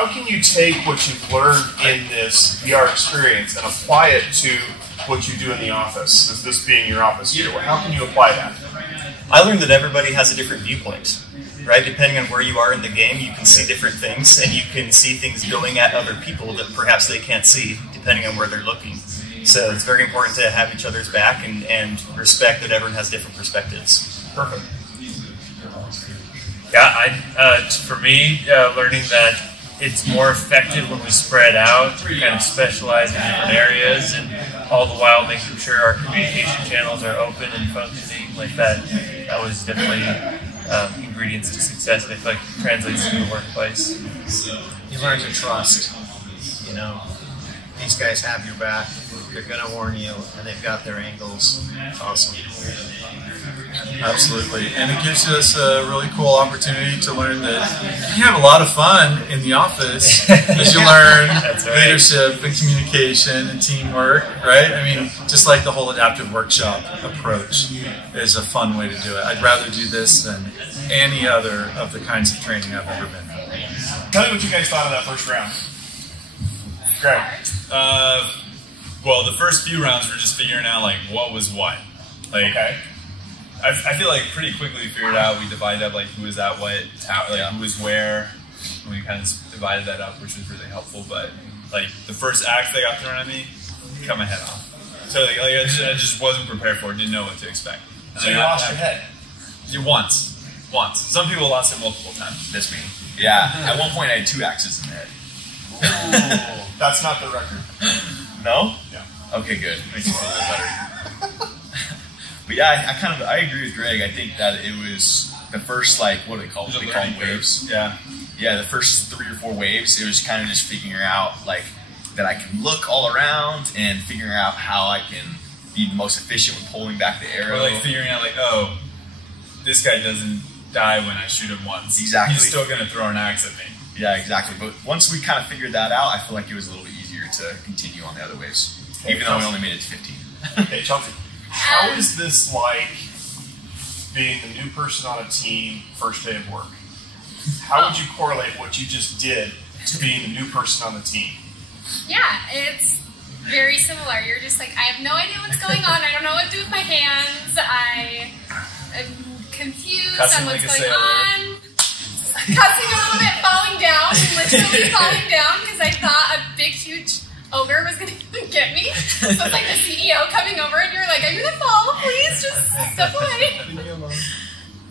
how can you take what you've learned in this VR experience and apply it to what you do in the office? This being your office here, how can you apply that? I learned that everybody has a different viewpoint, right? Depending on where you are in the game, you can see different things, and you can see things going at other people that perhaps they can't see, depending on where they're looking. So it's very important to have each other's back and respect that everyone has different perspectives. Perfect. Yeah, for me, learning that it's more effective when we spread out, kind of specialize in different areas, and all the while making sure our communication channels are open and functioning like that. That was definitely ingredients to success that I feel like translates to the workplace. You learn to trust. You know, these guys have your back. They're going to warn you, and they've got their angles. It's awesome. Absolutely. And it gives us a really cool opportunity to learn that you have a lot of fun in the office as you learn leadership and communication and teamwork, right? I mean, just like the whole adaptive workshop approach is a fun way to do it. I'd rather do this than any other of the kinds of training I've ever been in. Tell me what you guys thought of that first round. Greg. Well, the first few rounds were just figuring out like what was what. Like, okay. I feel like pretty quickly we figured out. We divided up like who was at what, who was where. And we kind of divided that up, which was really helpful. But like the first axe that got thrown at me, cut my head off. So like I just wasn't prepared for it. Didn't know what to expect. And so you lost your head. Once. Some people lost it multiple times. That's me. Yeah. At one point, I had 2 axes in the head. Ooh, that's not the record. No? Yeah. Okay, good. Makes me feel a little better. But yeah, I agree with Greg. I think that it was the first, like, what do they call them? They call them waves. Yeah. Yeah, the first 3 or 4 waves, it was kind of just figuring out, like, that I can look all around and figuring out how I can be the most efficient with pulling back the arrow. Or like figuring out, like, oh, this guy doesn't die when I shoot him once. Exactly. He's still going to throw an axe at me. Yeah, exactly. But once we kind of figured that out, I feel like it was a little bit easier to continue on the other waves, even though we only made it to 15. Hey, Chelsea, how is this like being the new person on a team first day of work? How would you correlate what you just did to being the new person on the team? Yeah, it's very similar. You're just like, I have no idea what's going on. I don't know what to do with my hands. I am confused on what's going on. Cussing a little bit, falling down, literally falling down because I thought a big, huge ogre was going to get me. So it's like the CEO coming over and you're like, I'm going to fall, please just step away.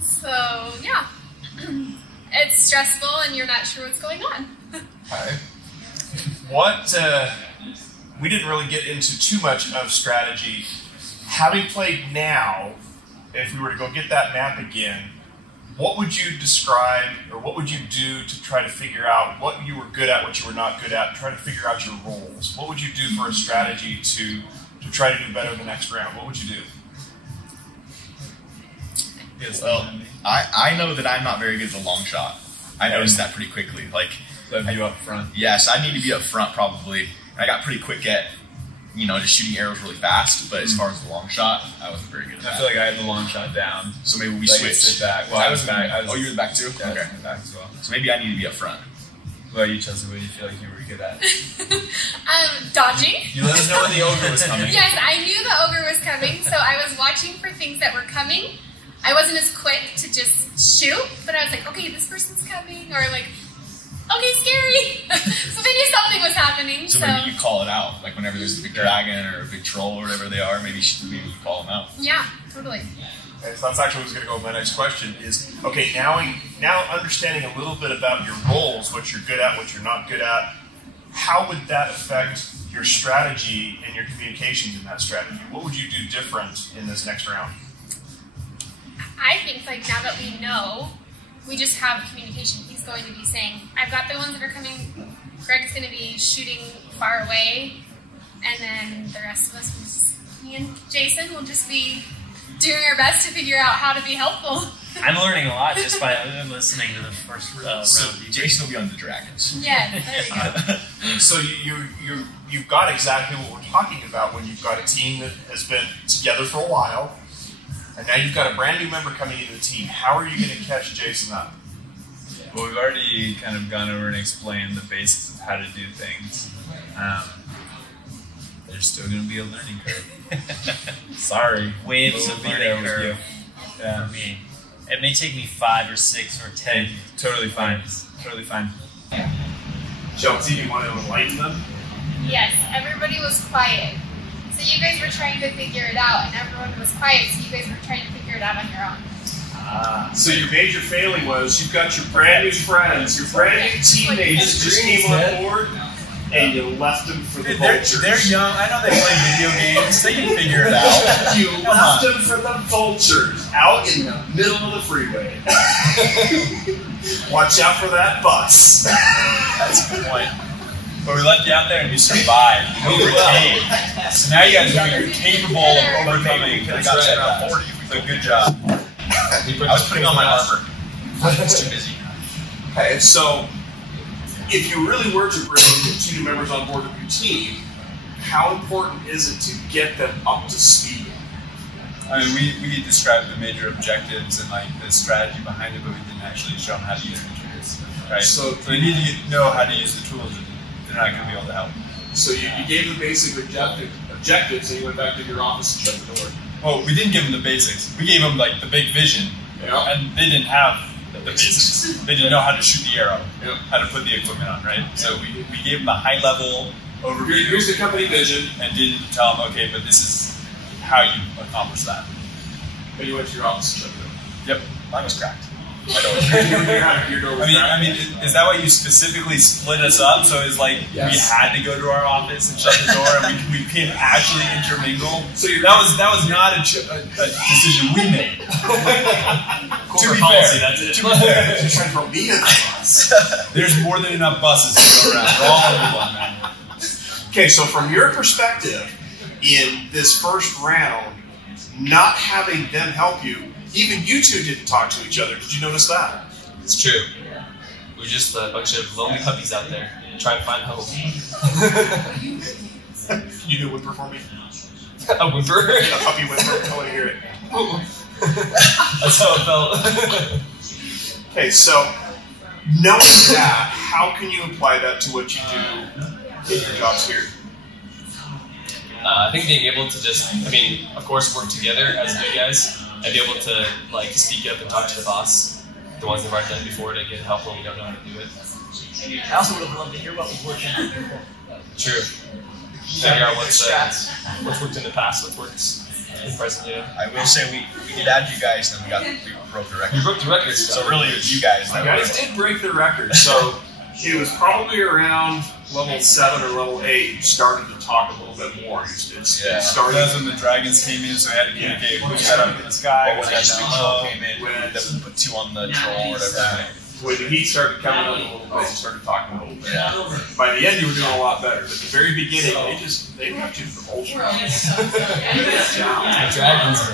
So, yeah. It's stressful and you're not sure what's going on. Okay. What, we didn't really get into too much of strategy. Having played now, if we were to go get that map again, what would you describe, or what would you do to try to figure out what you were good at, what you were not good at, try to figure out your roles? What would you do for a strategy to try to do better the next round? What would you do? Well, I know that I'm not very good at the long shot. I noticed that pretty quickly. Like, Left you up front. yes, I need to be up front probably. I got pretty quick at, just shooting arrows really fast, but as far as the long shot, I wasn't very good at that. I feel like I had the long shot down. So maybe we Like, switched. sit back. Well, I was back. Oh, you were the back too? Yeah, Okay. back as well. So maybe I need to be up front. What about you, Chelsea? What do you feel like you were good at? Dodging. You let us know when the ogre was coming. Yes, I knew the ogre was coming, so I was watching for things that were coming. I wasn't as quick to just shoot, but I was like, okay, this person's coming, or like, okay, scary. So they knew something was happening. So maybe you call it out, like whenever there's a big dragon or a big troll or whatever they are, maybe you call them out. Yeah, totally. Okay, so that's actually what's going to go with my next question is, okay, now understanding a little bit about your roles, what you're good at, what you're not good at, how would that affect your strategy and your communications in that strategy? What would you do different in this next round? I think like now that we know, we just have communication. He's going to be saying, I've got the ones that are coming. Greg's going to be shooting far away. And then the rest of us, me and Jason, will just be doing our best to figure out how to be helpful. I'm learning a lot just by listening to the first round. So Jason will be on the dragons. Yes, there we go. So you've got exactly what we're talking about when you've got a team that has been together for a while, and now you've got a brand new member coming into the team. How are you going to catch Jason up? Well, we've already kind of gone over and explained the basics of how to do things. There's still going to be a learning curve. Sorry. Waves of learning curve Yeah. for me. It may take me 5 or 6 or 10. Totally fine. Totally fine. Chelsea, do you want to enlighten them? Yes, everybody was quiet. So you guys were trying to figure it out, and everyone was quiet, so you guys were trying to figure it out on your own. So your major failing was you've got your brand new friends, your brand new teammates just came on board, and you left them for the vultures. They're young. I know they play video games. They can figure it out. You left them for the vultures out in the middle of the freeway. Watch out for that bus. That's a good point. But we let you out there and you survived. You overcame. So now you guys are capable of overcoming. That's right, around 40. So good job. I was putting on my armor. I was too busy. Okay, so if you really were to bring 2 new members on board of your team, how important is it to get them up to speed? I mean, we described the major objectives and like the strategy behind it, but we didn't actually show them how to use the tools. Right? So they need to know how to use the tools. They're not going to be able to help. So you gave them basic objectives, and you went back to your office and shut the door. Well, we didn't give them the basics. We gave them like the big vision, and they didn't have the basics. They didn't know how to shoot the arrow, how to put the equipment on, right? So we gave them a high level overview. Here's the company vision, and didn't tell them, okay, but this is how you accomplish that. And you went to your office and shut the door. Yep, mine was cracked. I mean, is that why you specifically split us up? So it's like we had to go to our office and shut the door, and we couldn't actually intermingle. So that was not a decision we made. To be fair, that's it. To be fair, You're trying to throw me in the bus. There's more than enough buses to go around. We're all over one, man. Okay, so from your perspective, in this first round, not having them help you, even you two didn't talk to each other. Did you notice that? It's true. We're just a bunch of lonely puppies out there trying to find hope. You do whimper for me? A whimper? A puppy whimper. I want to hear it. That's how it felt. Okay, so knowing that, how can you apply that to what you do in your jobs here? I think being able to just, of course, work together as good guys and be able to like speak up and talk to the boss, the ones that have done it before, to get help when we don't know how to do it. I also would have loved to hear what was working. True. Figure out what's worked in the past, what's worked in the present. You know. I will say we did add you guys, and we broke the record. You broke the record. So really, it was you guys. You guys did break the record. So it was probably around level 7 or level 8 you started to talk a little bit more. It started. That's when the dragons came in, so we had to communicate who got up in the sky, When who got down low. came in, then we put 2 on the troll or whatever. When the heat started coming up a little bit, you started talking a little bit. Yeah. By the end, you were doing a lot better. But at the very beginning, they left you for ultra. Dragons.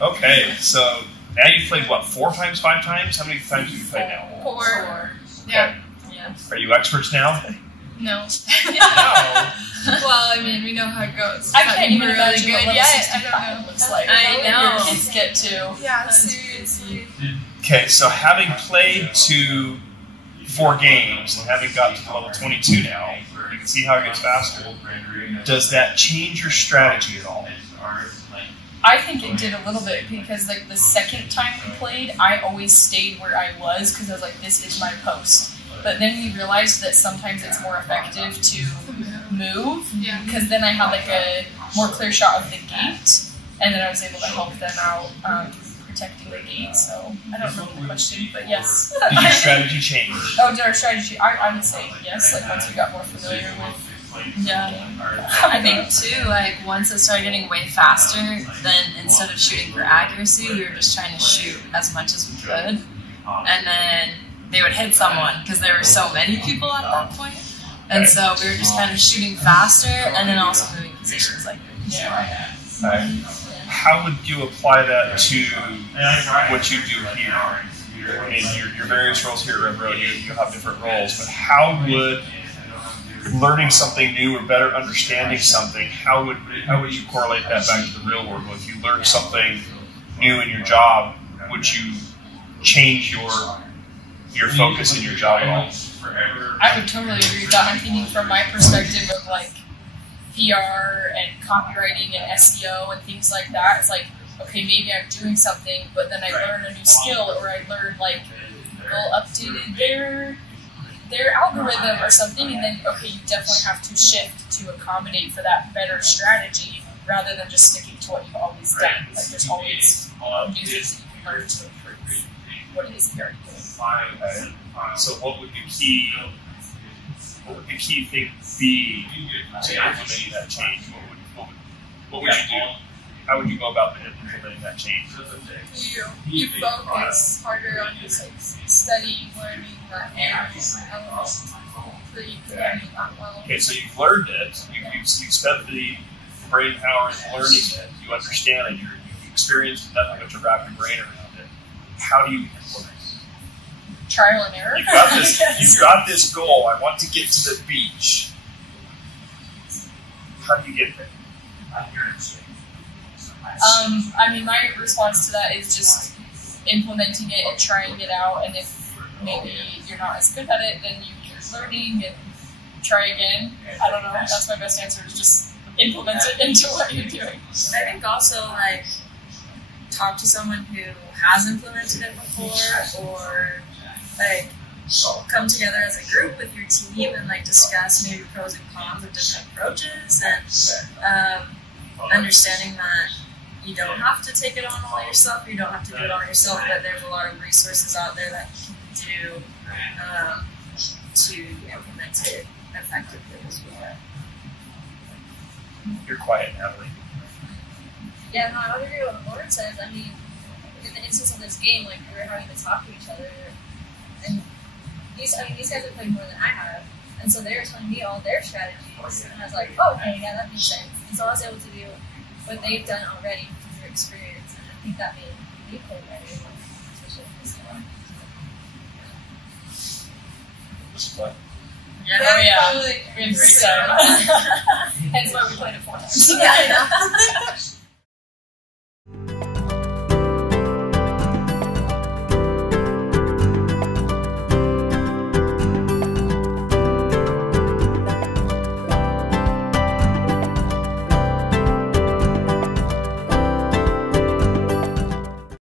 Okay, so now you've played what, 4 times, 5 times? How many times have you played now? 4. Yeah. Are you experts now? No. No. Well, we know how it goes. I can't even really imagine good what level yet. 65 looks like. I know. Your kids get to. Yeah, seriously. Okay, so having played to 4 games and having got to level 22 now, you can see how it gets faster. Does that change your strategy at all? I think it did a little bit because like the second time we played, I always stayed where I was because I was like, this is my post. But then we realized that sometimes it's more effective to move because then I had like a more clear shot of the gate, and then I was able to help them out protecting the gate. So I don't know the question, but yes. Did your strategy change? Oh, did our strategy? I would say yes. Like once we got more familiar with. I think too, like once it started getting way faster, then instead of shooting for accuracy, we were just trying to shoot as much as we could, and then they would hit someone because there were so many people at that point, and so we were just kind of shooting faster and then also moving positions like How would you apply that to what you do here? I mean, your various roles here at Rev Road, you have different roles, but how would learning something new or better understanding something, how would you correlate that back to the real world? If you learned something new in your job, would you change your focus in your job at all? I would totally agree with that. I'm thinking from my perspective of like PR and copywriting and SEO and things like that. It's like, okay, maybe I'm doing something, but then I learn a new skill, or I learn like Google updated their algorithm or something, and then okay, you definitely have to shift to accommodate for that better strategy rather than just sticking to what you've always done. Like there's always new things that you can learn to improve what it is that you're already doing. So what would the key thing be to implementing that change? What would you do? How would you go about implementing that change? You focus harder on just like studying, learning that element so you can learn that well. Okay, so you've learned it. You've spent the brain power in learning it. You understand it. You've experienced nothing but to wrap your brain around it. How do you implement it? Trial and error. You've got this goal. I want to get to the beach. How do you get there? I mean, my response to that is just implementing it and trying it out. And if maybe you're not as good at it, then you keep learning and try again. I don't know. That's my best answer, is just implement it into what you're doing. I think also, like, talk to someone who has implemented it before, or, like, come together as a group with your team and, like, discuss maybe pros and cons of different approaches, and understanding that you don't have to take it on all yourself, you don't have to do it all yourself, but there's a lot of resources out there that you can do to implement it effectively as well. You're quiet, Natalie. Yeah, no, I would agree with what Lauren says. I mean, in the instance of this game, like, we were having to talk to each other, and these guys have played more than I have, and so they were telling me all their strategies, and I was like, oh, okay, yeah, that makes sense. And so I was able to do what they've done already through their experience, and I think that made me play better, especially in this one. Was it fun? Yeah, we had a great time. Hence why we played it 4 times. Yeah, I know.